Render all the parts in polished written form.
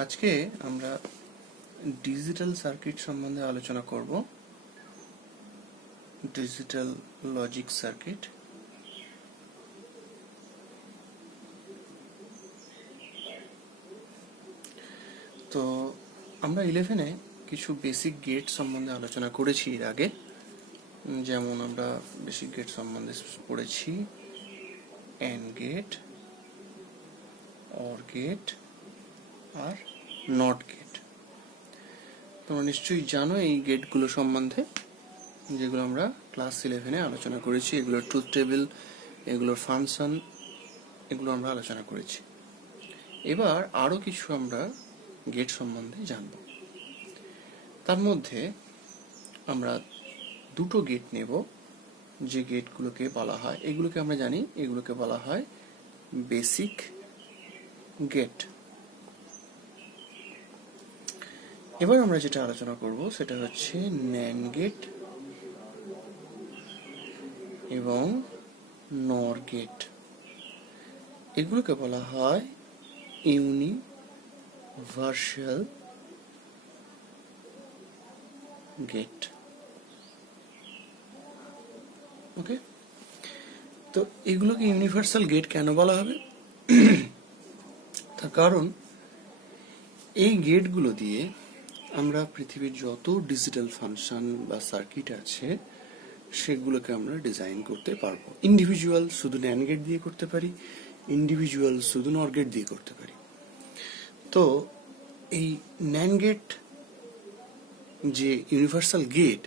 আজকে আমরা digital circuit সম্বন্ধে আলোচনা করব। Digital logic circuit. তো আমরা 11-এ কিছু বেসিক গেট সম্বন্ধে আলোচনা করেছি এর আগে। যেমন আমরা বেসিক গেট সম্বন্ধে পড়েছি অ্যান্ড গেট, অর গেট আর নট গেট। তোমরা নিশ্চয়ই জানো এই গেটগুলো সম্বন্ধে, যেগুলো আমরা ক্লাস 11-এ আলোচনা করেছি। এগুলোর ট্রুথ টেবিল, এগুলোর ফাংশন, এগুলো আমরা আলোচনা করেছি। এবার আরও কিছু আমরা গেট সম্বন্ধে জানব। তার মধ্যে আমরা দুটো গেট নেব, যে গেটগুলোকে বলা হয়, এগুলোকে আমরা জানি, এগুলোকে বলা হয় বেসিক গেট। এবার আমরা যেটা আলোচনা করব সেটা হচ্ছে ন্যান্ড গেট এবং নর গেট। এগুলোকে বলা হয় ইউনিভার্সাল গেট। ওকে, তো এগুলোকে ইউনিভার্সাল গেট কেন বলা হবে? তার কারণ এই গেটগুলো দিয়ে আমরা পৃথিবীর যত ডিজিটাল ফাংশন বা সার্কিট আছে সেগুলোকে আমরা ডিজাইন করতে পারবো। ইন্ডিভিজুয়াল শুধু ন্যান্ড গেট দিয়ে করতে পারি, ইন্ডিভিজুয়াল শুধু নর গেট দিয়ে করতে পারি। তো এই ন্যান্ড গেট যে ইউনিভার্সাল গেট,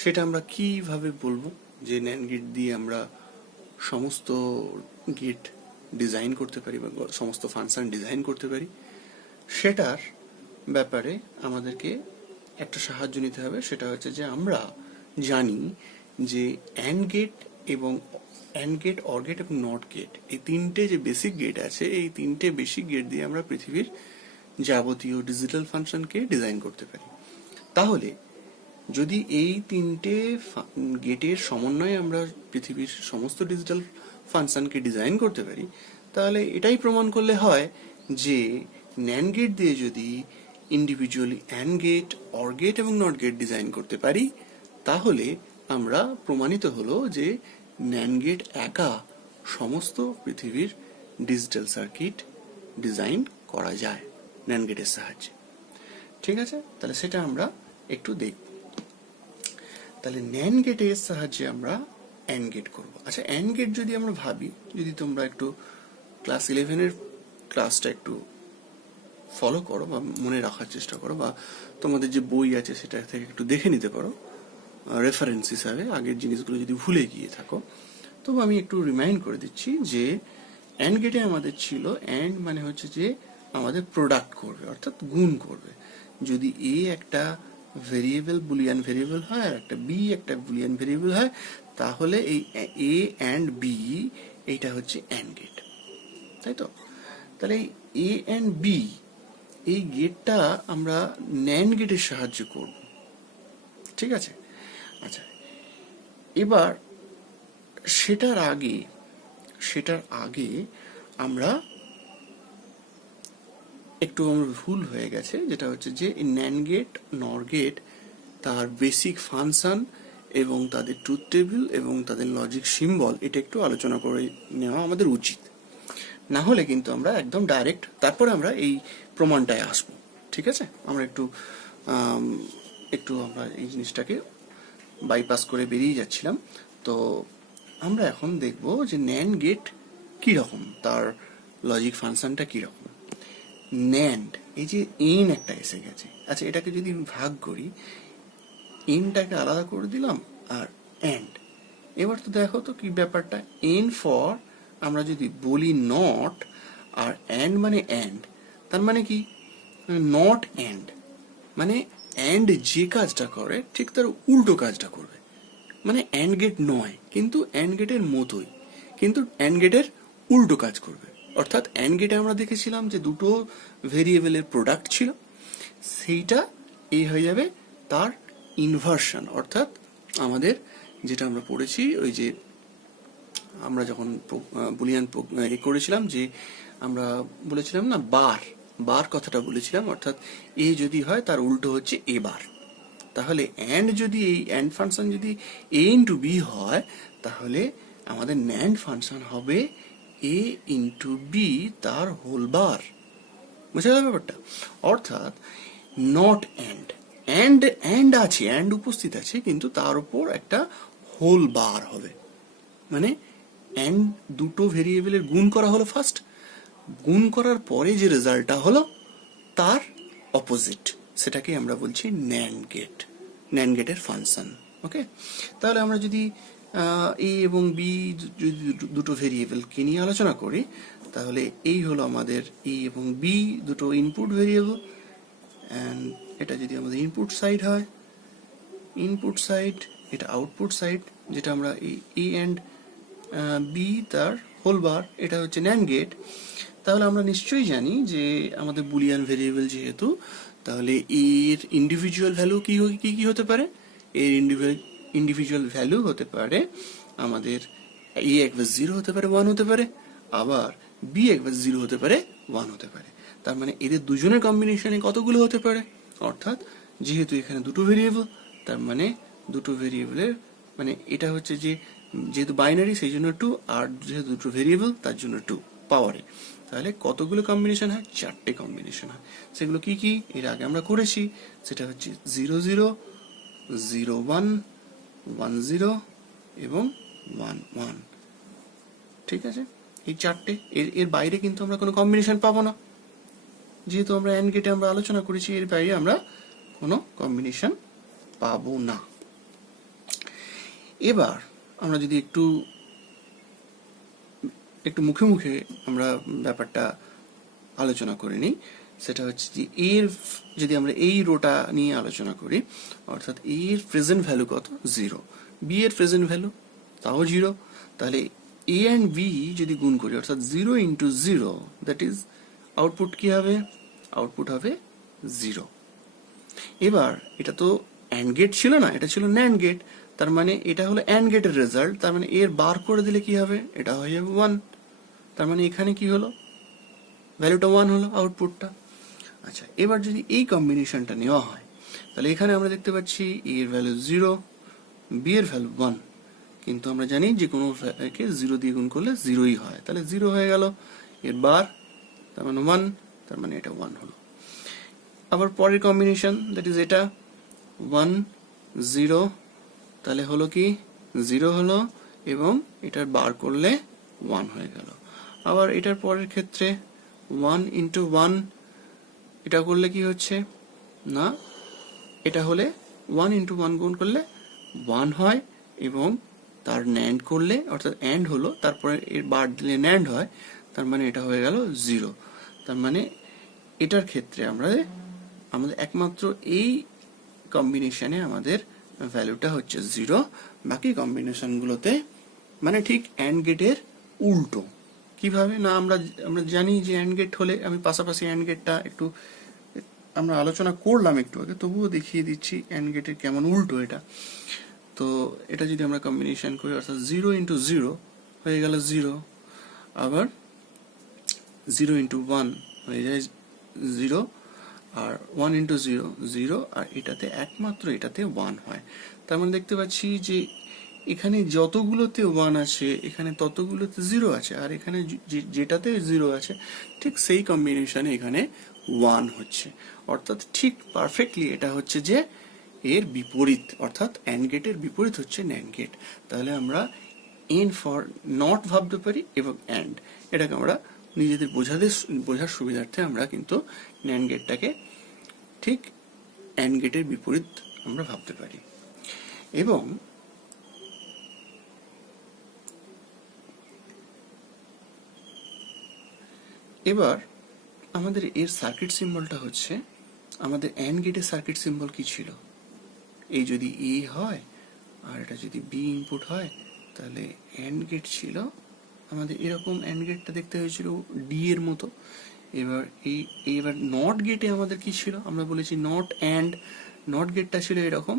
সেটা আমরা কিভাবে বলবো যে ন্যান্ড গেট দিয়ে আমরা সমস্ত গেট ডিজাইন করতে পারি বা সমস্ত ফাংশন ডিজাইন করতে পারি, সেটার ব্যাপারে আমাদেরকে একটা সাহায্য নিতে হবে। সেটা হচ্ছে যে আমরা জানি যে অ্যান্ড গেট এবং অ্যান্ড গেট, অর গেট এবং নট গেট, এই তিনটে যে বেসিক গেট আছে, এই তিনটে বেসিক গেট দিয়ে আমরা পৃথিবীর যাবতীয় ডিজিটাল ফাংশনকে ডিজাইন করতে পারি। তাহলে যদি এই তিনটে গেটের সমন্বয়ে আমরা পৃথিবীর সমস্ত ডিজিটাল ফাংশনকে ডিজাইন করতে পারি, তাহলে এটাই প্রমাণ করলে হয় যে ন্যান্ড গেট দিয়ে যদি individually and gate, or gate এবং নট গেট ডিজাইন করতে পারি, তাহলে আমরা প্রমাণিত হলো যে ন্যান্ড গেট একা সমস্ত পৃথিবীর ডিজিটাল সার্কিট ডিজাইন করা যায় ন্যান্ড গেটের সাহায্যে। ঠিক আছে, তাহলে সেটা আমরা একটু দেখব। তাহলে ন্যান্ড গেটের সাহায্যে আমরা অ্যান্ড গেট করব। আচ্ছা, অ্যান্ড গেট যদি আমরা ভাবি, যদি তোমরা একটু ক্লাস 11-এর ক্লাসটা একটু ফলো করো বা মনে রাখার চেষ্টা করো, বা তোমাদের যে বই আছে সেটা থেকে একটু দেখে নিতে পারো রেফারেন্স হিসাবে, আগের জিনিসগুলো যদি ভুলে গিয়ে থাকো। তবু আমি একটু রিমাইন্ড করে দিচ্ছি যে অ্যান্ড গেটে আমাদের ছিল, অ্যান্ড মানে হচ্ছে যে আমাদের প্রোডাক্ট করবে, অর্থাৎ গুণ করবে। যদি এ একটা ভেরিয়েবল, বুলিয়ান ভেরিয়েবল হয়, আর একটা বি একটা বুলিয়ান ভেরিয়েবল হয়, তাহলে এই এ অ্যান্ড বি, এইটা হচ্ছে অ্যান্ড গেট, তাই তো? তাহলে এই এ অ্যান্ড বি, এই গেটটা আমরা ন্যান্ড গেটের সাহায্য করব। ঠিক আছে? আচ্ছা, এবার সেটার আগে আমরা একটু ভুল হয়ে গেছে, যেটা হচ্ছে যে ন্যান্ড গেট, নর গেট, তার বেসিক ফাংশন এবং তাদের ট্রুথ টেবিল এবং তাদের লজিক সিম্বল, এটা একটু আলোচনা করে নেওয়া আমাদের উচিত। না হলে কিন্তু আমরা একদম ডাইরেক্ট তারপরে আমরা এই প্রমাণটায় আসবো। ঠিক আছে, আমরা একটু আমরা এই জিনিসটাকে বাইপাস করে বেরিয়ে যাচ্ছিলাম। তো আমরা এখন দেখব যে ন্যান্ড গেট কীরকম, তার লজিক ফাংশনটা কীরকম। ন্যান্ড, এই যে এন একটা এসে গেছে, আচ্ছা এটাকে যদি ভাগ করি, এনটাকে আলাদা করে দিলাম আর অ্যান্ড। এবার তো দেখো তো কি ব্যাপারটা, এন ফর আমরা যদি বলি নট, আর অ্যান্ড মানে অ্যান্ড, তার মানে কি নট অ্যান্ড, মানে অ্যান্ড যে কাজটা করে ঠিক তার উল্টো কাজটা করবে। মানে অ্যান্ড গেট নয়, কিন্তু অ্যান্ড গেটের মতোই, কিন্তু অ্যান্ড গেটের উল্টো কাজ করবে। অর্থাৎ অ্যান্ড গেটে আমরা দেখেছিলাম যে দুটো ভেরিয়েবলের প্রোডাক্ট ছিল, সেইটা এই হয়ে যাবে তার ইনভার্সন। অর্থাৎ আমাদের যেটা আমরা পড়েছি, ওই যে আমরা যখন বুলিয়ান করেছিলাম, যে আমরা বলেছিলাম না বার, বার কথাটা বলেছিলাম, অর্থাৎ এ যদি হয় তার উল্টো হচ্ছে এ বার। তাহলে অ্যান্ড যদি এই অ্যান্ড ফাংশন যদি এ ইন্টু বি হয়, তাহলে আমাদের ন্যান্ড ফাংশন হবে এ ইন্টু বি তার হোল বার। বুঝা গেল ব্যাপারটা? অর্থাৎ নট অ্যান্ড, অ্যান্ড আছে, অ্যান্ড উপস্থিত আছে, কিন্তু তার উপর একটা হোল বার হবে। মানে অ্যান্ড দুটো ভেরিয়েবলের গুণ করা হলো ফার্স্ট, গুণ করার পরে যে রেজাল্টটা হলো তার অপোজিট, সেটাকে আমরা বলছি ন্যান্ড গেট, ন্যান্ড গেটের ফাংশন। ওকে, তাহলে আমরা যদি এ এবং বি যদি দুটো ভেরিয়েবলকে নিয়ে আলোচনা করি, তাহলে এই হলো আমাদের এ এবং বি দুটো ইনপুট ভেরিয়েবল, অ্যান্ড এটা যদি আমাদের ইনপুট সাইড হয়, ইনপুট সাইড, এটা আউটপুট সাইড, যেটা আমরা এ অ্যান্ড বি তার হোল বার, এটা হচ্ছে ন্যান্ড গেট। তাহলে আমরা নিশ্চয়ই জানি যে আমাদের বুলিয়ান ভেরিয়েবল যেহেতু, তাহলে এর ইন্ডিভিজুয়াল ভ্যালু কি কি হতে পারে? এর ইন্ডিভিজুয়াল ভ্যালু হতে পারে আমাদের এ একবার 0 হতে পারে, 1 হতে পারে, আবার বি একবার 0 হতে পারে, 1 হতে পারে। তার মানে এদের দুজনের কম্বিনেশনে কতগুলো হতে পারে? অর্থাৎ যেহেতু এখানে দুটো ভেরিয়েবল, তার মানে দুটো ভেরিয়েবলের মানে এটা হচ্ছে যে যেহেতু বাইনারি সেই জন্য 2, আর যেহেতু দুটো ভেরিয়েবল তার জন্য 2 পাওয়ারে। তাহলে কতগুলো কম্বিনেশন হয়? 4টে কম্বিনেশন হয়। সেগুলো কি কি এর আগে আমরা করেছি, সেটা হচ্ছে 0 0, 0 1, 1 0 এবং 1 1। ঠিক আছে, এই 4টে, এর বাইরে কিন্তু আমরা কোনো কম্বিনেশন পাবো না। যেহেতু আমরা অ্যান্ড গেটে আমরা আলোচনা করেছি, এর বাইরে আমরা কোনো কম্বিনেশন পাবো না। এবার আমরা যদি একটু মুখে মুখে আমরা ব্যাপারটা আলোচনা করে নিই, সেটা হচ্ছে যে এর যদি আমরা এই রোটা নিয়ে আলোচনা করি, অর্থাৎ এর প্রেজেন্ট ভ্যালু কত? 0, বি এর প্রেজেন্ট ভ্যালু তাও 0, তাহলে এ অ্যান্ড বি যদি গুণ করি, অর্থাৎ 0 ইন্টু 0, দ্যাট ইজ আউটপুট কি হবে? আউটপুট হবে 0। এবার এটা তো অ্যান্ড গেট ছিল না, এটা ছিল ন্যান্ড গেট, তার মানে এটা হলো অ্যান্ড গেটের রেজাল্ট, তার মানে এর বার করে দিলে কি হবে? এটা হয়ে যাবে 1। তার মানে এখানে কি হলো? ভ্যালুটা 1 হলো, আউটপুটটা। আচ্ছা, এবার যদি এই কম্বিনেশনটা নেওয়া হয়, তাহলে এখানে আমরা দেখতে পাচ্ছি এর ভ্যালু 0, বি এর ভ্যালু 1, কিন্তু আমরা জানি যে কোনো কে 0 দিয়ে গুণ করলে 0ই হয়, তাহলে 0 হয়ে গেল এর বার, তার মানে 1, তার মানে এটা 1 হলো। আবার পরের কম্বিনেশন, দ্যাট ইজ এটা 1 0, তাহলে হলো কি 0 হলো, এবং এটার বার করলে 1 হয়ে গেল। আবার এটার পরের ক্ষেত্রে 1 ইন্টু 1, এটা করলে কি হচ্ছে না, এটা হলে 1 ইন্টু 1 গুণ করলে 1 হয়, এবং তার ন্যান্ড করলে, অর্থাৎ অ্যান্ড হলো, তারপরে এর বার দিলে ন্যান্ড হয়, তার মানে এটা হয়ে গেল 0। তার মানে এটার ক্ষেত্রে আমাদের একমাত্র এই কম্বিনেশনে আমাদের ভ্যালুটা হচ্ছে 0, বাকি কম্বিনেশনগুলোতে মানে ঠিক অ্যান্ড গেটের উল্টো। কিভাবে না, আমরা জানি যে অ্যান্ড গেট হলে, আমি পাশাপাশি অ্যান্ড গেটটা একটু আমরা আলোচনা করলাম একটু আগে, তবুও দেখিয়ে দিচ্ছি অ্যান্ড গেটের কেমন উল্টো এটা। তো এটা যদি আমরা কম্বিনেশন করি, অর্থাৎ 0 ইন্টু 0 হয়ে গেল 0, আবার 0 ইন্টু 1 হয়ে যায় 0, আর 1 ইন্টু 0 0, আর এটাতে একমাত্র এটাতে 1 হয়। তার মানে দেখতে পাচ্ছি যে এখানে যতগুলোতে 1 আছে এখানে ততগুলোতে 0 আছে, আর এখানে যেটাতে 0 আছে ঠিক সেই কম্বিনেশনে এখানে 1 হচ্ছে। অর্থাৎ ঠিক পারফেক্টলি এটা হচ্ছে যে এর বিপরীত, অর্থাৎ অ্যান্ড গেটের বিপরীত হচ্ছে ন্যান্ড গেট। তাহলে আমরা এন ফর নট ভাবতে পারি, এবং অ্যান্ড, এটাকে আমরা নিজেদের বোঝার সুবিধার্থে আমরা কিন্তু ন্যান্ড গেটটাকে ঠিক অ্যান্ড গেটের বিপরীত আমরা ভাবতে পারি। এবং এবার আমাদের এর সার্কিট সিম্বলটা হচ্ছে, আমাদের অ্যান্ড গেটের সার্কিট সিম্বল কি ছিল? এই যদি এ হয় আর এটা যদি বি ইনপুট হয়, তাহলে অ্যান্ড গেট ছিল আমাদের এরকম, অ্যান্ড গেটটা দেখতে হয়েছিল ডি এর মতো। এবার নট গেটে আমাদের কি ছিল? আমরা বলেছি নট অ্যান্ড, নট গেটটা ছিল এরকম,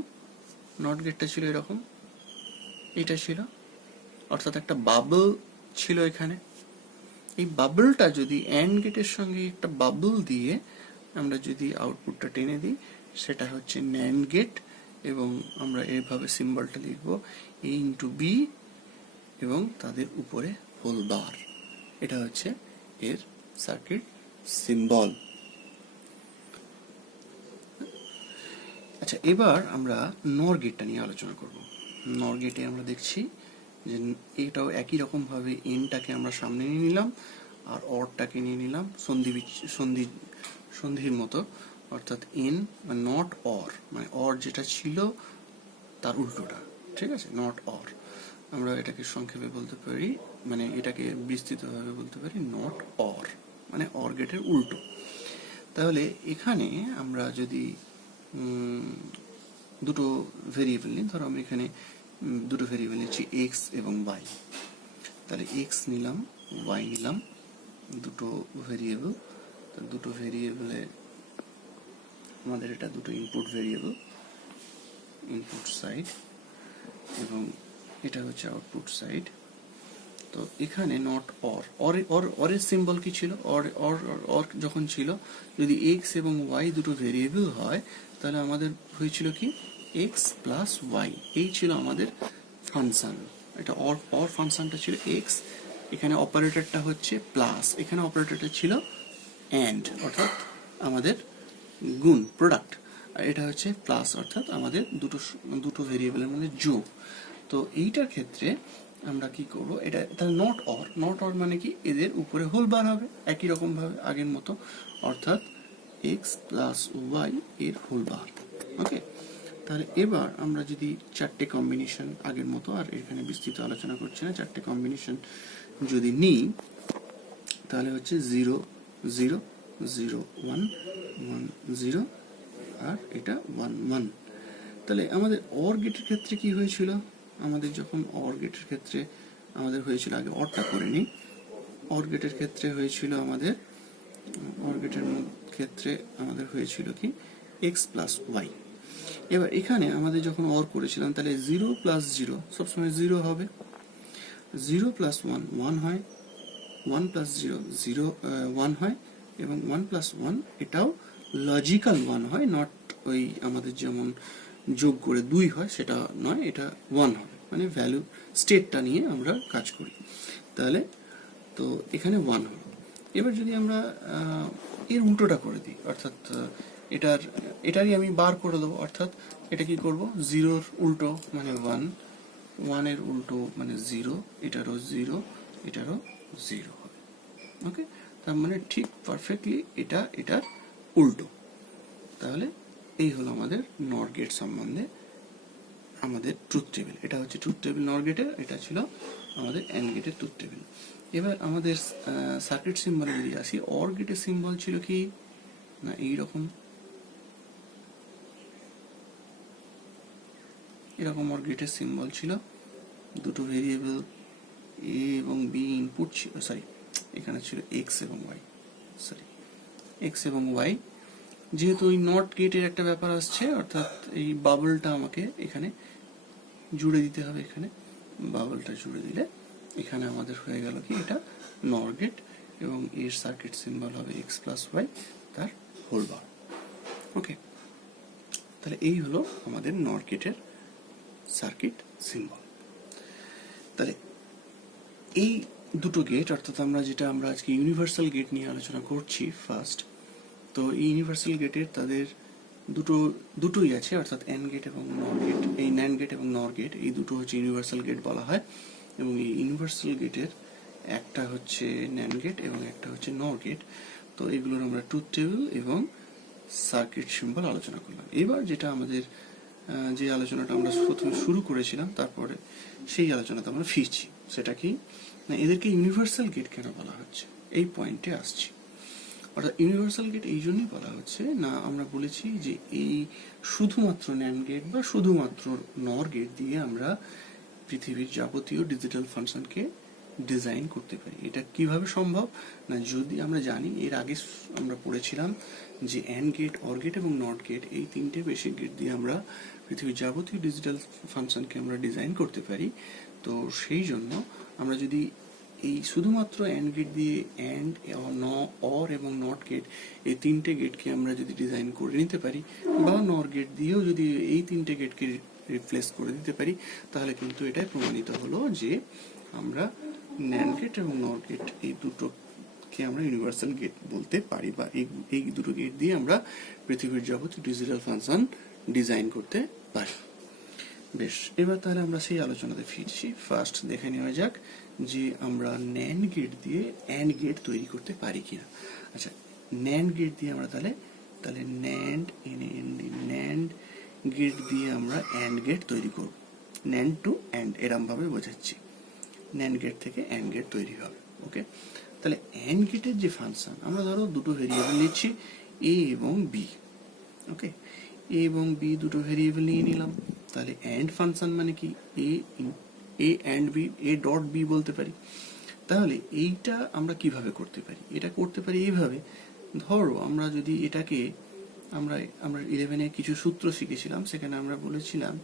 নট গেটটা ছিল এরকম, এটা ছিল, অর্থাৎ একটা বাবল ছিল এখানে, এই বাবলটা যদি অ্যান্ড গেটের সঙ্গে একটা বাবল দিয়ে আমরা যদি আউটপুটটা টেনে দিই, সেটা হচ্ছে ন্যান্ড গেট, এবং আমরা এইভাবে সিম্বলটা লিখব এ ইন্টু বি এবং তাদের উপরে হোল বার। এটা হচ্ছে এর সার্কিট সিম্বল। আচ্ছা, এবার আমরা নর গেটটা নিয়ে আলোচনা করব। নর গেটে আমরা দেখছি যে এটাও একই রকম ভাবে এনটাকে আমরা সামনে নিয়ে নিলাম আর অরটাকে নিয়ে নিলাম সন্ধির মতো, অর্থাৎ এন মানে নট অর, মানে অর যেটা ছিল তার উল্টোটা, ঠিক আছে, নট অর। আমরা এটাকে সংক্ষেপে বলতে পারি, মানে এটাকে বিস্তৃতভাবে বলতে পারি নট অর, মানে অর গেটের উল্টো। তাহলে এখানে আমরা যদি দুটো ভেরিয়েবল নিই, ধরো আমি এখানে দুটো ভেরিয়েবল নিচ্ছি এক্স এবং ওয়াই। তাহলে এক্স নিলাম, ওয়াই নিলাম, দুটো ভেরিয়েবল। দুটো ভেরিয়েবলে আমাদের এটা দুটো ইনপুট ভেরিয়েবল, ইনপুট সাইড, এবং এটা হচ্ছে আউটপুট সাইড। তো এখানে নট অর, অরের সিম্বল কি ছিল? অর যখন ছিল, যদি এক্স এবং ওয়াই দুটো ভেরিয়েবল হয়, তাহলে আমাদের হয়েছিল কি এক্স প্লাস ওয়াই, এই ছিল আমাদের ফাংশন। এটা অর ফাংশনটা ছিল এক্স, এখানে অপারেটরটা হচ্ছে প্লাস, এখানে অপারেটরটা ছিল অ্যান্ড, অর্থাৎ আমাদের গুণ, প্রোডাক্ট। আর এটা হচ্ছে প্লাস, অর্থাৎ আমাদের দুটো ভেরিয়েবলের মধ্যে যোগ। তো এইটার ক্ষেত্রে আমরা কি করব, এটা তাহলে নট অর মানে কি এদের উপরে হোল বার হবে একই রকম ভাবে আগের মতো, অর্থাৎ এক্স প্লাস ওয়াই এর হোল বার। ওকে, তাহলে এবার আমরা যদি চারটে কম্বিনেশন আগের মতো, আর এখানে বিস্তৃত আলোচনা করছি না, চারটে কম্বিনেশন যদি নিই, তাহলে হচ্ছে 0 0 0 1 1 0 আর এটা 1 1। তাহলে আমাদের অর গেটের ক্ষেত্রে কি হয়েছিল, আমাদের যখন অর গেটের ক্ষেত্রে আমাদের হয়েছিল, আগে অরটা করে নিই, অর গেটের ক্ষেত্রে হয়েছিল আমাদের, অর গেটের ক্ষেত্রে আমাদের হয়েছিল কি এক্স প্লাস ওয়াই। এবার এখানে আমাদের যখন অর করেছিলাম, তাহলে 0 প্লাস 0 সবসময় 0 হবে, 0 প্লাস 1 1 হয়, 1 প্লাস 0 0 1 হয়, এবং 1 প্লাস 1 এটাও লজিক্যাল 1 হয়, নট ওই আমাদের যেমন যোগ করে 2 হয় সেটা নয়, এটা 1 হবে, মানে ভ্যালু স্টেটটা নিয়ে আমরা কাজ করি। তাহলে তো এখানে 1 হলো। এবার যদি আমরা এর উল্টোটা করে দিই, অর্থাৎ এটারই আমি বার করে দেবো, অর্থাৎ এটা কি করব, 0-র উল্টো মানে 1, 1-এর উল্টো মানে 0, এটারও 0, এটারও 0 হবে। ওকে, তার মানে ঠিক পারফেক্টলি এটা এটার উল্টো। তাহলে এই হলো আমাদের নর গেট সম্বন্ধে আমাদের ট্রুথ টেবিল। এটা হচ্ছে ট্রুথ টেবিল নর গেটের, এটা ছিল আমাদের অ্যান্ড গেটের ট্রুথ টেবিল। এবার আমাদের সার্কিট সিম্বলে যদি আসি, অর গেটের সিম্বল ছিল কি না এইরকম, এরকম অর গেটের সিম্বল ছিল, দুটো ভেরিয়েবল এ এবং বি ইনপুট ছিল, সরি এখানে ছিল এক্স এবং ওয়াই, সরি এক্স এবং ওয়াই। যেহেতু ওই নট গেটের একটা ব্যাপার আসছে, অর্থাৎ এই বাবলটা আমাকে এখানে জুড়ে দিতে হবে, এখানে বাবলটা জুড়ে দিলে এখানে আমাদের হয়ে গেল কি এটা নর গেট, এবং এর সার্কিট সিম্বল হবে এক্স প্লাস ওয়াই তার হোল বার। ওকে, তাহলে এই হলো আমাদের নর গেটের সার্কিট সিম্বল। তাহলে এই দুটো গেট, অর্থাৎ আমরা আজকে ইউনিভার্সাল গেট নিয়ে আলোচনা করছি ফার্স্ট। তো এই ইউনিভার্সাল গেটের তাদের দুটোই আছে, অর্থাৎ অ্যান্ড গেট এবং নর গেট। এই ন্যান্ড গেট এবং নর গেট এই দুটো হচ্ছে ইউনিভার্সাল গেট বলা হয়, এবং এই ইউনিভার্সাল গেটের একটা হচ্ছে ন্যান্ড গেট এবং একটা হচ্ছে নর গেট। তো এগুলোর আমরা ট্রুথ টেবিল এবং সার্কিট সিম্বল আলোচনা করলাম। এবার যেটা আমাদের যে আলোচনাটা আমরা প্রথমে শুরু করেছিলাম, তারপরে সেই আলোচনাতে আমরা ফিরছি, সেটা কি না এদেরকে ইউনিভার্সাল গেট কেন বলা হচ্ছে, এই পয়েন্টে আসছি। অর্থাৎ ইউনিভার্সাল গেট এই জন্যই বলা হচ্ছে না, আমরা বলেছি যে এই শুধুমাত্র ন্যান্ড গেট বা শুধুমাত্র নর গেট দিয়ে আমরা পৃথিবীর যাবতীয় ডিজিটাল ফাংশনকে ডিজাইন করতে পারি। এটা কিভাবে সম্ভব না, যদি আমরা জানি, এর আগে আমরা পড়েছিলাম যে অ্যান্ড গেট, অর গেট এবং নট গেট এই তিনটে বেসিক গেট দিয়ে আমরা পৃথিবীর যাবতীয় ডিজিটাল ফাংশনকে আমরা ডিজাইন করতে পারি। তো সেই জন্য আমরা যদি এই শুধুমাত্র অ্যান্ড গেট দিয়ে অ্যান্ড অর এবং নট গেট এই তিনটে গেটকে আমরা যদি ডিজাইন করে নিতে পারি, বা নর গেট দিয়েও যদি এই তিনটে গেটকে রিপ্লেস করে দিতে পারি, তাহলে কিন্তু এটাই প্রমাণিত হলো যে আমরা ন্যান্ড গেট এবং নর গেট এই দুটোকে আমরা ইউনিভার্সাল গেট বলতে পারি, বা এই দুটো গেট দিয়ে আমরা পৃথিবীর যাবতীয় ডিজিটাল ফাংশন ডিজাইন করতে পারি। বেশ, এবার তাহলে আমরা সেই আলোচনাতে ফিরছি। ফার্স্ট দেখে নেওয়া যাক যে আমরা ন্যান্ড গেট দিয়ে অ্যান্ড গেট তৈরি করতে পারি কিনা। আচ্ছা, ন্যান্ড গেট দিয়ে আমরা তাহলে ন্যান্ড ন্যান্ড গেট দিয়ে আমরা অ্যান্ড গেট তৈরি করব। ন্যান্ড টু অ্যান্ড এরম ভাবে বোঝাচ্ছি, ন্যান্ড গেট থেকে অ্যান্ড গেট তৈরি হবে। ওকে, তাহলে অ্যান্ড গেটের যে ফাংশন, আমরা ধরো দুটো ভেরিয়েবল নিচ্ছি এ এবং বি। ওকে, এ এবং বি দুটো ভেরিয়েবল নিয়ে নিলাম, তাহলে অ্যান্ড ফাংশন মানে কি A and B, A dot B বলতে পারি। তাহলে এইটা আমরা কিভাবে করতে পারি? এটা করতে পারি এইভাবে, ধরো আমরা যদি এটাকে আমরা 11-এ কিছু সূত্র শিখেছিলাম, সেখানে আমরা বলেছিলাম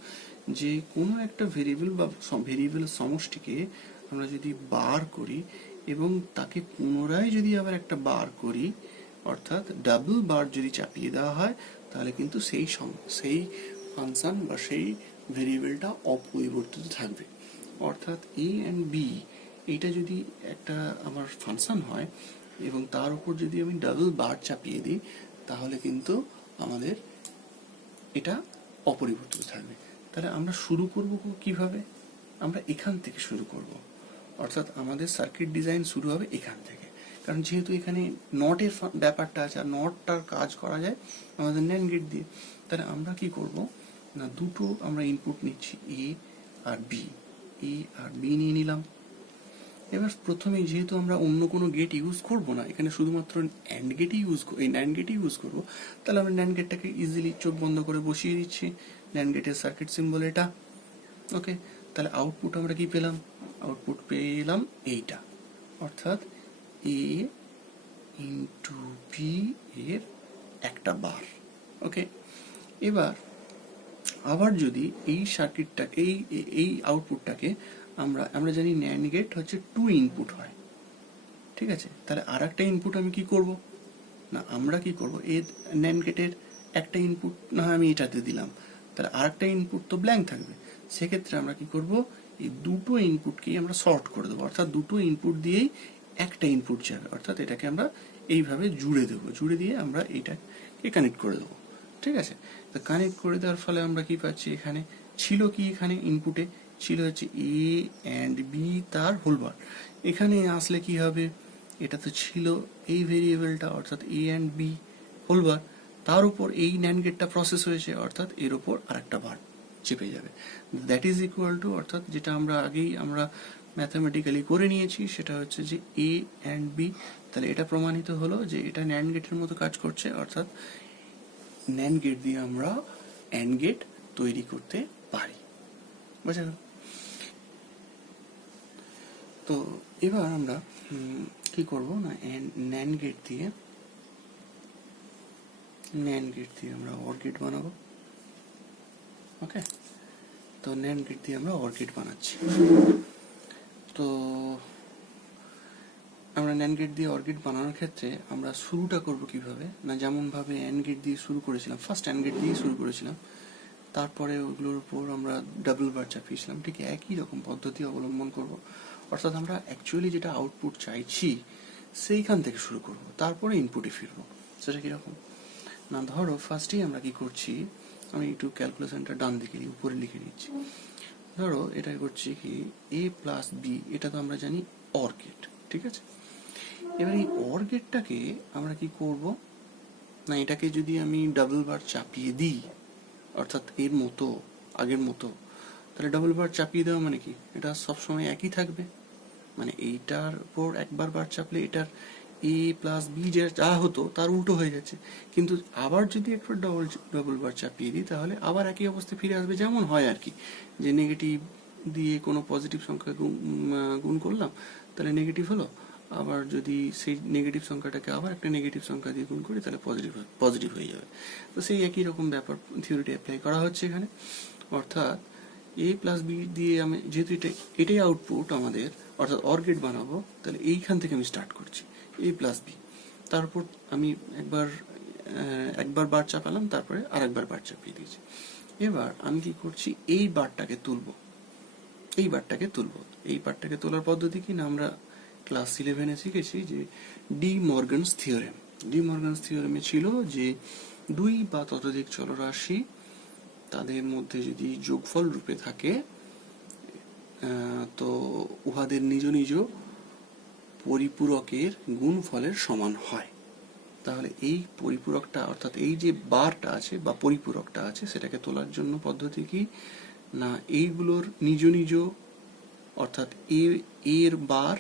যে কোনো একটা ভেরিয়েবল বা ভেরিয়েবলের সমষ্টিকে আমরা যদি বার করি এবং তাকে পুনরায় যদি আবার একটা বার করি, অর্থাৎ ডাবল বার যদি চাপিয়ে দেওয়া হয়, তাহলে কিন্তু সেই ফাংশন বা সেই ভেরিয়েবলটা অপরিবর্তিত থাকবে। অর্থাৎ এ অ্যান্ড বি এইটা যদি একটা আমার ফাংশন হয় এবং তার উপর যদি আমি ডাবল বার চাপিয়ে দিই, তাহলে কিন্তু আমাদের এটা অপরিবর্তিত থাকবে। তাহলে আমরা শুরু করব কিভাবে? আমরা এখান থেকে শুরু করব, অর্থাৎ আমাদের সার্কিট ডিজাইন শুরু হবে এখান থেকে। কারণ যেহেতু এখানে নটের ব্যাপারটা আছে, আর নটটার কাজ করা যায় আমাদের ন্যান্ড গেট দিয়ে, তাহলে আমরা কি করব না, দুটো আমরা ইনপুট নিচ্ছি এ আর বি, এ আর বি নিয়ে নিলাম। এবার প্রথমেই যেহেতু আমরা অন্য কোনো গেট ইউজ করব না, এখানে শুধুমাত্র অ্যান্ড গেটই ন্যান্ড গেটই ইউজ করব, তাহলে আমরা ন্যান্ড গেটটাকে ইজিলি চোখ বন্ধ করে বসিয়ে দিচ্ছি। ন্যান্ড গেটের সার্কিট সিম্বল এটা। ওকে, তাহলে আউটপুট আমরা কি পেলাম? আউটপুট পেলাম এইটা, অর্থাৎ এ ইন্টু বি এর একটা বার। ওকে, এবার আবার যদি এই সার্কিটটা এই আউটপুটটাকে আমরা জানি ন্যান্ড গেট হচ্ছে 2 ইনপুট হয়, ঠিক আছে? তাহলে আর একটা ইনপুট আমি কি করব না, আমরা কি করব, এই ন্যান্ড গেটের একটা ইনপুট না হয় আমি এটাতে দিলাম, তাহলে আর একটা ইনপুট তো ব্ল্যাঙ্ক থাকবে। সেক্ষেত্রে আমরা কি করব, এই দুটো ইনপুটকেই আমরা শর্ট করে দেবো, অর্থাৎ দুটো ইনপুট দিয়েই একটা ইনপুট যাবে, অর্থাৎ এটাকে আমরা এইভাবে জুড়ে দেবো, জুড়ে দিয়ে আমরা এইটাকে কানেক্ট করে দেবো। ঠিক আছে, তো কানেক্ট করে দেওয়ার ফলে আমরা কি পাচ্ছি, এখানে ছিল কি, এখানে ইনপুটে ছিল হচ্ছে এ অ্যান্ড বি তার হোলবার। এখানে আসলে কি হবে, এটা তো ছিল এই ভেরিয়েবলটা, অর্থাৎ এ অ্যান্ড বি হোলবার, তার উপর এই ন্যান্ড গেটটা প্রসেস হয়েছে, অর্থাৎ এর উপর আরেকটা বার চেপে যাবে। দ্যাট ইজ ইকুয়াল টু, অর্থাৎ যেটা আমরা আগেই ম্যাথামেটিক্যালি করে নিয়েছি, সেটা হচ্ছে যে এ অ্যান্ড বি। তাহলে এটা প্রমাণিত হলো যে এটা ন্যান্ড গেটের মতো কাজ করছে, অর্থাৎ ন্যান্ড গেট দিয়ে আমরা অ্যান্ড গেট তৈরি করতে পারি। বুঝা গেল? তো এবার আমরা কি করব না, ন্যান্ড গেট দিয়ে আমরা অর গেট বানাবো। ওকে, তো ন্যান্ড গেট দিয়ে আমরা অর গেট বানাচ্ছি। তো আমরা ন্যান্ড গেট দিয়ে অর গেট বানানোর ক্ষেত্রে আমরা শুরুটা করব কিভাবে না, যেমন ভাবে অ্যান্ড গেট দিয়ে শুরু করেছিলাম, ফার্স্ট অ্যান্ড গেট দিয়ে শুরু করেছিলাম, তারপরে ওগুলোর উপর আমরা ডাবল বার চাপিয়েছিলাম, ঠিক একই রকম পদ্ধতি অবলম্বন করব। অর্থাৎ আমরা অ্যাকচুয়ালি যেটা আউটপুট চাইছি সেইখান থেকে শুরু করব, তারপরে ইনপুটে ফিরবো। সেটা কিরকম না, ধরো ফার্স্টেই আমরা কি করছি, আমি একটু ক্যালকুলেশনটা ডান দিকে উপরে লিখে নিচ্ছি। ধরো এটা করছি কি এ প্লাস বি, এটা তো আমরা জানি অর গেট, ঠিক আছে? এবার এই অর গেটটাকে আমরা কি করব না, এটাকে যদি আমি ডাবল বার চাপিয়ে দিই, অর্থাৎ এর মতো আগের মতো, তাহলে ডাবল বার চাপিয়ে দেওয়া মানে কি, এটা সবসময় একই থাকবে, মানে এইটার উপর একবার বার চাপলে এটার এ প্লাস বি যা হতো তার উল্টো হয়ে যাচ্ছে। কিন্তু আবার যদি একবার ডাবল বার চাপিয়ে দিই, তাহলে আবার একই অবস্থায় ফিরে আসবে, যেমন হয় আর কি, যে নেগেটিভ দিয়ে কোনো পজিটিভ সংখ্যা গুণ করলাম, তাহলে নেগেটিভ হলো, আবার যদি সেই নেগেটিভ সংখ্যাটাকে আবার একটা নেগেটিভ সংখ্যা দিয়ে গুণ করি, তাহলে পজিটিভ হয়ে যাবে। তো সেই একই রকম ব্যাপার থিওরিটি অ্যাপ্লাই করা হচ্ছে এখানে। অর্থাৎ এ প্লাস বি দিয়ে আমি যেহেতু এটাই আউটপুট আমাদের, অর্থাৎ অর গেট বানাবো, তাহলে এইখান থেকে আমি স্টার্ট করছি এ প্লাস বি, তারপর আমি একবার বার চাপালাম, তারপরে আরেকবার বার চাপিয়ে দিয়েছি। এবার আমি কি করছি, এই বারটাকে তুলবো, এই বারটাকে তোলার পদ্ধতি কি না, আমরা ক্লাস 11-এ শিখেছি যে ডি মর্গানস থিওরেমে ছিল যে দুই বা ততোধিক চলরাশি তাদের মধ্যে যদি যোগফল রূপে থাকে তো উহাদের নিজ নিজ পরিপূরকের গুণফলের সমান হয়। তাহলে এই পরিপূরকটা অর্থাৎ এই যে বারটা আছে বা পরিপূরকটা আছে সেটাকে তোলার জন্য পদ্ধতি কি না, এইগুলোর নিজ নিজ অর্থাৎ এর বার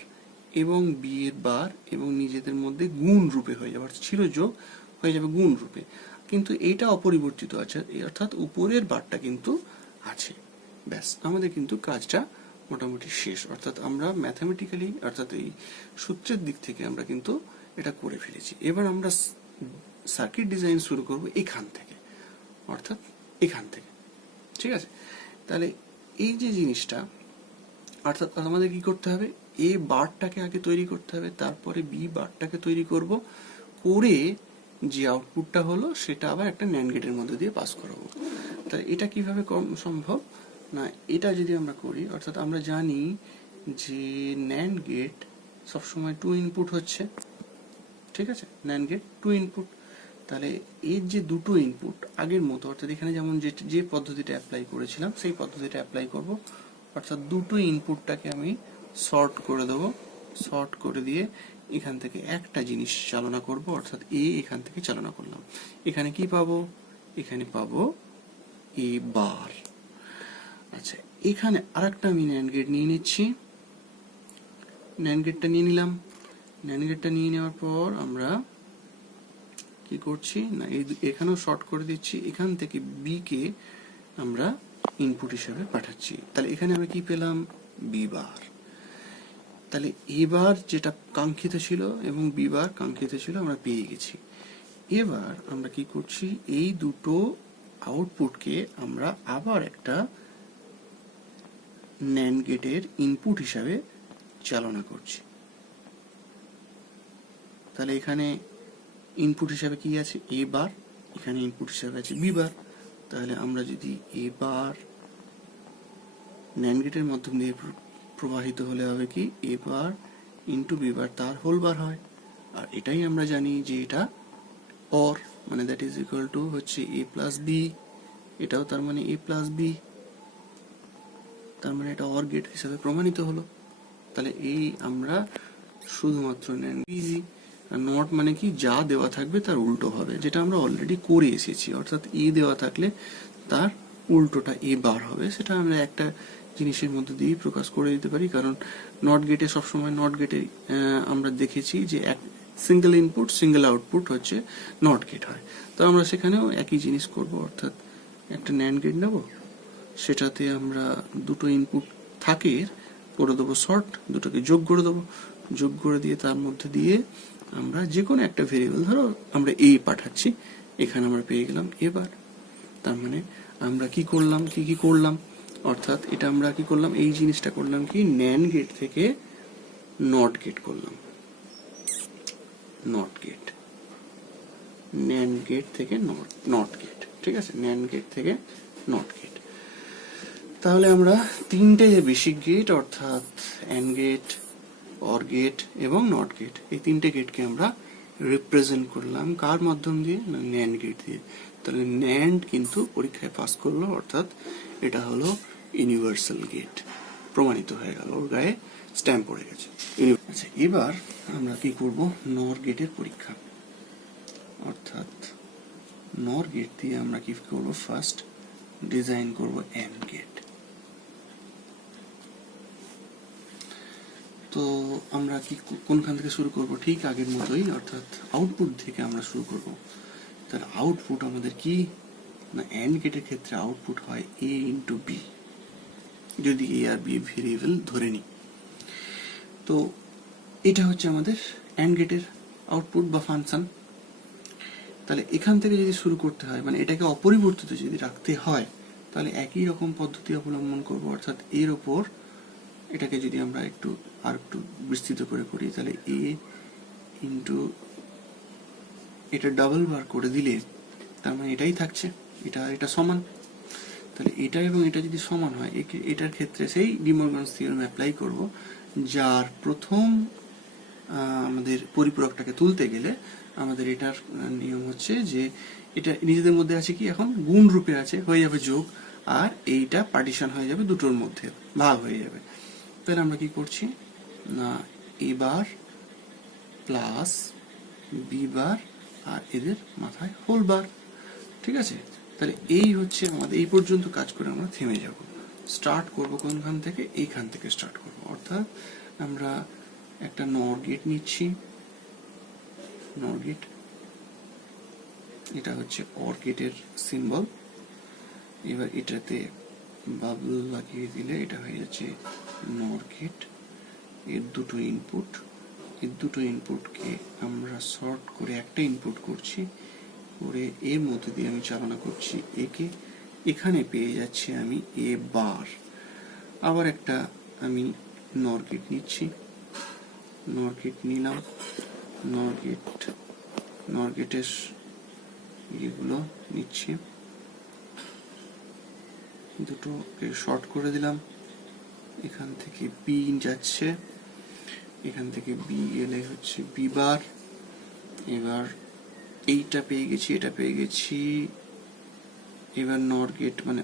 এবং বি এর বার এবং নিজেদের মধ্যে গুণ রূপে হয়ে যাবে, ছিল যোগ হয়ে যাবে গুণ রূপে, কিন্তু এটা অপরিবর্তিত আছে, অর্থাৎ উপরের বারটা কিন্তু আছে। ব্যাস, আমাদের কিন্তু কাজটা মোটামুটি শেষ। অর্থাৎ আমরা ম্যাথামেটিক্যালি অর্থাৎ এই সূত্রের দিক থেকে আমরা কিন্তু এটা করে ফেলেছি। এবার আমরা সার্কিট ডিজাইন শুরু করব এখান থেকে, অর্থাৎ এখান থেকে। ঠিক আছে, তাহলে এই যে জিনিসটা অর্থাৎ আমাদের কি করতে হবে, এ বারটাকে আগে তৈরি করতে হবে, তারপরে বি বারটাকে তৈরি করব, করে যে আউটপুটটা হলো সেটা আবার একটা ন্যান্ড গেটের মধ্যে দিয়ে পাস করাবো। তাহলে এটা কিভাবে সম্ভব না, এটা যদি আমরা করি অর্থাৎ আমরা জানি যে ন্যান্ড গেট সবসময় 2 ইনপুট হচ্ছে। ঠিক আছে, ন্যান্ড গেট 2 ইনপুট, তাহলে এর যে দুটো ইনপুট আগের মতো অর্থাৎ এখানে যেমন যে পদ্ধতিটা অ্যাপ্লাই করেছিলাম সেই পদ্ধতিটা অ্যাপ্লাই করব, অর্থাৎ দুটো ইনপুটটাকে আমি সর্ট করে দেবো, সর্ট করে দিয়ে এখান থেকে একটা জিনিস চালনা করব, অর্থাৎ এ এখান থেকে চালনা করলাম, এখানে কি পাবো, এখানে পাবো এ বার। আচ্ছা, এখানে আরেকটা আমি ন্যান্ড গেট নিয়ে নিচ্ছি, ন্যান্ড গেটটা নিয়ে নিলাম, ন্যান্ড গেটটা নিয়ে নেওয়ার পর আমরা কি করছি না, এখানেও শর্ট করে দিচ্ছি, এখান থেকে বি কে আমরা ইনপুট হিসেবে পাঠাচ্ছি। তাহলে এখানে আমরা কি পেলাম, বি বার। তাহলে এবার যেটা কাঙ্ক্ষিত ছিল এবং বি বার কাঙ্ক্ষিত ছিল আমরা পেয়ে গেছি। এবার আমরা কি করছি, এই দুটো আউটপুটকে আমরা আবার একটা ন্যান্ড গেটের ইনপুট হিসাবে চালনা করছি। তাহলে এখানে ইনপুট হিসাবে কি আছে, এ বার, এখানে ইনপুট হিসাবে আছে বি বার। তাহলে আমরা যদি এ বার ন্যান্ড গেটের মাধ্যম দিয়ে প্রবাহিত হলে হবে কি, এ বার ইন্টু বি বার তার হোল বার হয়। আর এটাই আমরা জানি যে এটা অর, মানে দ্যাট ইজ ইকুয়াল টু হচ্ছে এ প্লাস বি, এটাও তার মানে এ প্লাস বি, তার মানে এটা অর গেট হিসাবে প্রমাণিত হলো। তাহলে এই আমরা শুধুমাত্র ন্যান্ড ইজি, আর নট মানে কি, যা দেওয়া থাকবে তার উল্টো হবে, যেটা আমরা অলরেডি করে এসেছি, অর্থাৎ এ দেওয়া থাকলে তার উল্টোটা এ বার হবে। সেটা আমরা একটা জিনিসের মধ্যে দিয়েই প্রকাশ করে দিতে পারি, কারণ নট গেটে সবসময় নট গেটে আমরা দেখেছি যে এক সিঙ্গেল ইনপুট সিঙ্গেল আউটপুট হচ্ছে নট গেট হয়। তো আমরা সেখানেও একই জিনিস করব, অর্থাৎ একটা ন্যান্ড গেট নেব, সেটাতে আমরা দুটো ইনপুট থাকে করে দেবো শর্ট, দুটোকে যোগ করে দেবো, যোগ করে দিয়ে তার মধ্যে দিয়ে আমরা যে কোনো একটা ভেরিয়েবল, ধরো আমরা এ পাঠাচ্ছি, এখানে আমরা পেয়ে গেলাম এবার। তার মানে আমরা কি করলাম অর্থাৎ এটা আমরা কি করলাম, এই জিনিসটা করলাম কি, ন্যান্ড গেট থেকে নট গেট করলাম, নট গেট, ন্যান্ড গেট থেকে নট গেট। ঠিক আছে, ন্যান্ড গেট থেকে নট গেট। তাহলে আমরা তিনটে যে বেসিক গেট অর্থাৎ অ্যান্ড গেট, অর গেট এবং নট গেট, এই তিনটে গেটকে আমরা রিপ্রেজেন্ট করলাম কার মাধ্যম দিয়ে, ন্যান্ড গেট দিয়ে। তাহলে ন্যান্ড কিন্তু পরীক্ষায় পাস করলো, অর্থাৎ এটা হলো ইউনিভার্সাল গেট, প্রমাণিত হয়ে গেল, ওর গায়ে স্ট্যাম্প পড়ে গেছে। আচ্ছা, এবার আমরা কি করব, নর গেটের পরীক্ষা, অর্থাৎ নর গেট দিয়ে আমরা কি করব, ফার্স্ট ডিজাইন করব অ্যান্ড গেট। তো আমরা কি কোনখান থেকে শুরু করব, ঠিক আগের মতোই, অর্থাৎ আউটপুট থেকে আমরা শুরু করব। তাহলে আউটপুট আমাদের কি না, অ্যান্ড গেটের ক্ষেত্রে আউটপুট হয় এ ইন্টু বি, যদি এ আর বি ভেরিয়েবল ধরে নিই। তো এটা হচ্ছে আমাদের অ্যান্ড গেটের আউটপুট বা ফাংশন। তাহলে এখান থেকে যদি শুরু করতে হয়, মানে এটাকে অপরিবর্তিত যদি রাখতে হয়, তাহলে একই রকম পদ্ধতি অবলম্বন করব, অর্থাৎ এর ওপর এটাকে যদি আমরা আর একটু বিস্তৃত করে করি, তাহলে এ ইন্টু এটা ডাবল বার করে দিলে তার মানে এটাই থাকছে, এটা সমান। তাহলে এটা এবং এটা যদি সমান হয়, এটার ক্ষেত্রে সেই ডি মর্গানস থিওরেম অ্যাপ্লাই করব, যার প্রথম আমাদের পরিপূরকটাকে তুলতে গেলে আমাদের এটার নিয়ম হচ্ছে যে এটা নিজেদের মধ্যে আছে কি, এখন গুণ রূপে আছে, হয়ে যাবে যোগ, আর এইটা পার্টিশন হয়ে যাবে দুটোর মধ্যে, ভাগ হয়ে যাবে। তাহলে আমরা কি করছি না, এ বার প্লাস বি বার আর এদের মাথায় হোল বার, ঠিক আছে। তাহলে এই হচ্ছে আমাদের, এই পর্যন্ত কাজ করে আমরা থেমে যাব। স্টার্ট করব কোনখান থেকে, এইখান থেকে স্টার্ট করব, অর্থাৎ আমরা একটা নর গেট নিচ্ছি, নর গেট, এটা হচ্ছে অর গেটের সিম্বল। এবার এটাতে বাবল লাগিয়ে দিলে এটা হয়ে যাচ্ছে নর গেট। এর দুটো ইনপুটকে আমরা শর্ট করে একটা ইনপুট করছি, করে এর মধ্যে দিয়ে আমি চালনা করছি একে, এখানে পেয়ে যাচ্ছি আমি এ বার। আবার একটা আমি নর গেট নিচ্ছি, নর গেট নিলাম, নর গেটের এগুলো নিচ্ছি, দুটোকে শর্ট করে দিলাম, এখান থেকে বি যাচ্ছে, এখান থেকে বি এলে হচ্ছে বি বার। এবার এইটা পেয়ে গেছি, এটা পেয়ে গেছি। এবার নর গেট মানে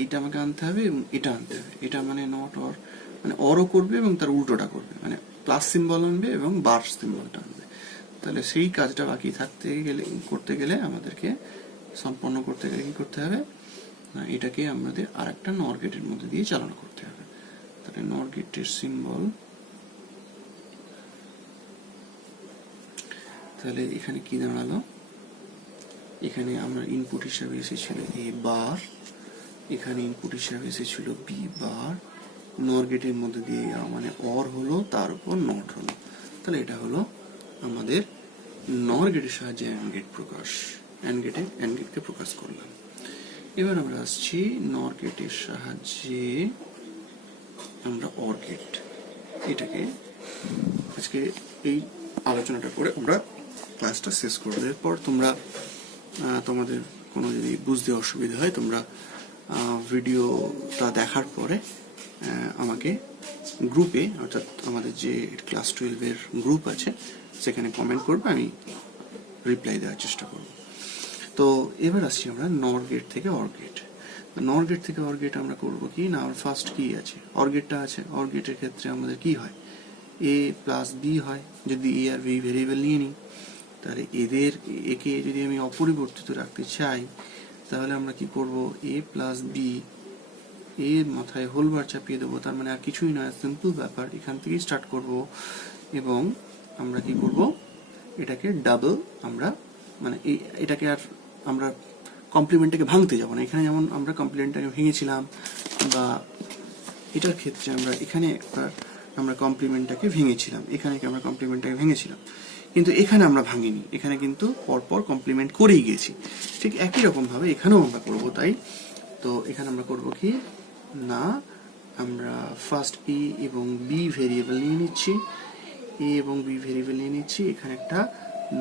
এইটা আমাকে আনতে হবে এবং এটা আনতে হবে, এটা মানে নট অর, মানে অরও করবে এবং তার উল্টোটা করবে, মানে প্লাস সিম্বল আনবে এবং বার সিম্বলটা আনবে। তাহলে সেই কাজটা বাকি করতে গেলে আমাদেরকে সম্পন্ন করতে গেলে কি করতে হবে না, এটাকে আমাদের আর একটা নর গেটের মধ্যে দিয়ে চালনা করতে হবে। তাহলে নর গেটের সিম্বল, তাহলে এখানে কি দাঁড়ালো, এখানে আমরা ইনপুট হিসাবে এসেছিল এ বার, এখানে ইনপুট হিসাবে এসেছিল বি বার, নর গেটের মধ্যে দিয়ে মানে অর হলো, তার উপর নট হলো। তাহলে এটা হলো আমাদের নর গেটের সাহায্যে অ্যান্ড গেট প্রকাশ, অ্যান্ড গেটকে প্রকাশ করলাম। এবার আমরা আসছি নর গেটের সাহায্যে আমরা অর গেট, এটাকে আজকে এই আলোচনাটা করে আমরা ক্লাসটা শেষ করবো। এরপর তোমাদের কোনো যদি বুঝতে অসুবিধা হয়, তোমরা ভিডিওটা দেখার পরে আমাকে গ্রুপে, অর্থাৎ আমাদের যে ক্লাস 12-এর গ্রুপ আছে সেখানে কমেন্ট করবে, আমি রিপ্লাই দেওয়ার চেষ্টা করব। তো এবার আসছি আমরা নর গেট থেকে অর গেট। নর গেট থেকে অর গেট আমরা করব কি না, আমার ফার্স্ট কি আছে, অর গেটটা আছে। অর গেটের ক্ষেত্রে আমাদের কি হয়, এ প্লাস বি হয়। যদি এ আর বি ভেরিয়েবল নিয়ে নিই, তাহলে একে যদি আমি অপরিবর্তিত রাখতে চাই, তাহলে আমরা কি করব, এ প্লাস বি এর মাথায় হোল বার চাপিয়ে দেবো, তার মানে আর কিছুই নয়, সিম্পল ব্যাপার। এখান থেকেই স্টার্ট করব এবং আমরা কি করব, এটাকে ডাবল, আমরা মানে এটাকে আর আমরা কমপ্লিমেন্টটাকে ভাঙতে যাব না। এখানে যেমন আমরা কমপ্লিমেন্টটাকে ভেঙেছিলাম, বা এটার ক্ষেত্রে আমরা এখানে আমরা কমপ্লিমেন্টটাকে ভেঙেছিলাম, কিন্তু এখানে আমরা ভাঙিনি, এখানে কিন্তু পরপর কমপ্লিমেন্ট করেই গেছি। ঠিক একই রকম ভাবে এখানেও আমরা করব। তাই তো এখানে আমরা করব কি না, আমরা ফার্স্ট এ এবং বি ভেরিয়েবল নিয়ে নিচ্ছি, এখানে একটা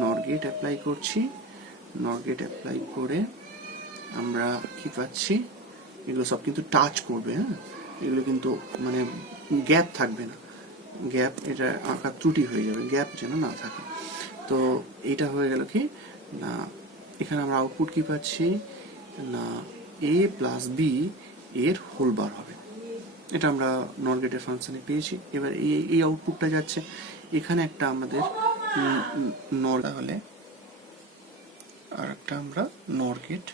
নর গেট অ্যাপ্লাই করছি। নর গেট অ্যাপ্লাই করে আমরা কি পাচ্ছি, এগুলো সব কিন্তু টাচ করবে, হ্যাঁ, এগুলো কিন্তু মানে গ্যাপ থাকবে না, গ্যাপ এটা আঁকার ত্রুটি হয়ে যাবে, গ্যাপ যেন না থাকে। তো এটা হয়ে গেল কি না, এখানে আমরা আউটপুট কি পাচ্ছি না, এ প্লাস বি এর হোল বার হবে, এটা আমরা নর গেটের ফাংশনে পেয়েছি। এবার এই আউটপুটটা যাচ্ছে এখানে একটা আমাদের নর, তাহলে আর একটা আমরা নর গেট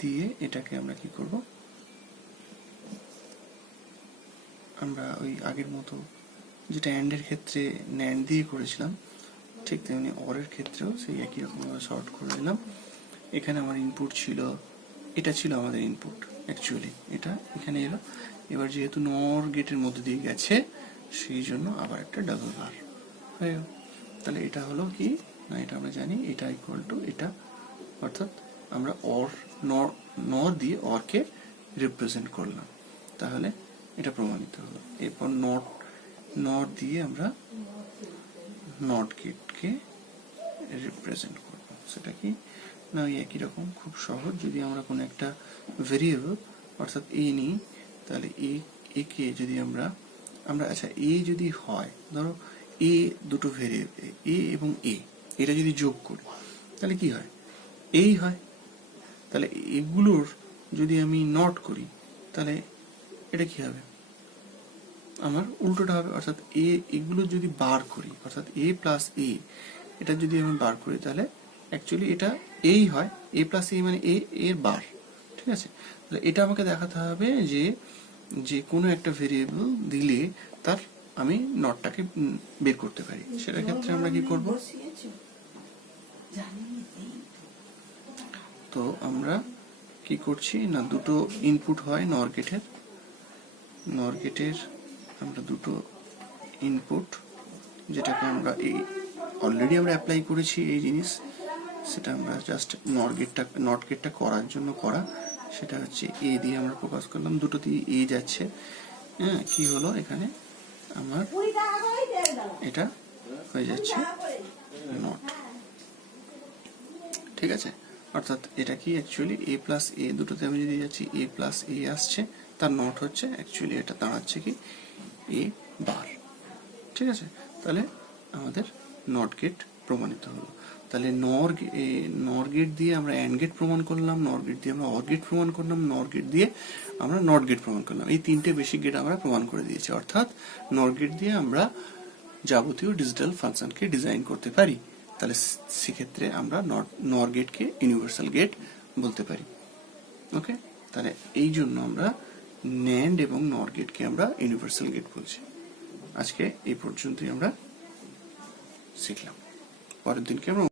দিয়ে এটাকে আমরা কি করব, আমরা ওই আগের মতো যেটা অ্যান্ডের ক্ষেত্রে ন্যান্ড দিয়ে করেছিলাম, ঠিক তেমনি অরের ক্ষেত্রেও সেই একই রকমভাবে শর্ট করে দিলাম। এখানে আমার ইনপুট ছিল, এটা ছিল আমাদের ইনপুট অ্যাকচুয়ালি, এটা এখানে এলো। এবার যেহেতু নর গেটের মধ্যে দিয়ে গেছে, সেই জন্য আবার একটা ডাবল বার হয়ে গেল। তাহলে এটা হলো কি না, এটা আমরা জানি এটা ইকুয়াল টু এটা, অর্থাৎ আমরা নর দিয়ে অরকে রিপ্রেজেন্ট করলাম। তাহলে এটা প্রমাণিত হলো। এরপর নট নট দিয়ে আমরা নট গেটকে রিপ্রেজেন্ট করব। সেটা কি না, ওই একই রকম, খুব সহজ। যদি আমরা কোনো একটা ভেরিয়েবল অর্থাৎ এ নিই, তাহলে একে যদি আমরা আচ্ছা এ যদি হয়, ধরো এ দুটো ভেরিয়েবল এ এবং এ, এটা যদি যোগ করি তাহলে কি হয়, এই হয়। তাহলে এগুলোর যদি আমি নট করি তাহলে এটা কি হবে, আমার উল্টোটা হবে। অর্থাৎ এগুলো যদি বার করি, অর্থাৎ এ প্লাস এ, এটা যদি আমি বার করি তাহলে অ্যাকচুয়ালি এটা এই হয়। এ প্লাস এ মানে এর বার, ঠিক আছে। তাহলে এটা আমাকে দেখাতে হবে যে কোনো একটা ভেরিয়েবল দিলে তার আমি নটটাকে বের করতে পারি। সেটার ক্ষেত্রে আমরা কি করব, তো আমরা কি করছি না, দুটো ইনপুট হয় নর গেটের আমরা দুটো ইনপুট, যেটাকে আমরা এই অলরেডি আমরা অ্যাপ্লাই করেছি এই জিনিস, সেটা আমরা জাস্ট নট গেটটা করার জন্য করা। সেটা হচ্ছে এ দিয়ে আমরা প্রকাশ করলাম, দুটো দিয়ে এ যাচ্ছে। হ্যাঁ, কি হলো এখানে আমার এটা হয়ে যাচ্ছে নট, ঠিক আছে। অর্থাৎ এটা কি অ্যাকচুয়ালি এ প্লাস এ, দুটোতে আমি যদি যাচ্ছি এ প্লাস এ আসছে, তার নট হচ্ছে অ্যাকচুয়ালি এটা দাঁড়াচ্ছে কি এ বার, ঠিক আছে। তাহলে আমাদের নট গেট প্রমাণিত হলো। তাহলে নর গেট দিয়ে আমরা অ্যান্ড গেট প্রমাণ করলাম, নর গেট দিয়ে আমরা অর গেট প্রমাণ করলাম, নর গেট দিয়ে আমরা নট গেট প্রমাণ করলাম। এই তিনটে বেসিক গেট আমরা প্রমাণ করে দিয়েছি। অর্থাৎ নর গেট দিয়ে আমরা যাবতীয় ডিজিটাল ফাংশনকে ডিজাইন করতে পারি। তাহলে সেক্ষেত্রে আমরা নর গেটকে ইউনিভার্সাল গেট বলতে পারি। ওকে, তাহলে এই জন্য আমরা ন্যান্ড এবং নর গেটকে আমরা ইউনিভার্সাল গেট বলছি। আজকে এই পর্যন্তই আমরা শিখলাম, পরের দিনকে আমরা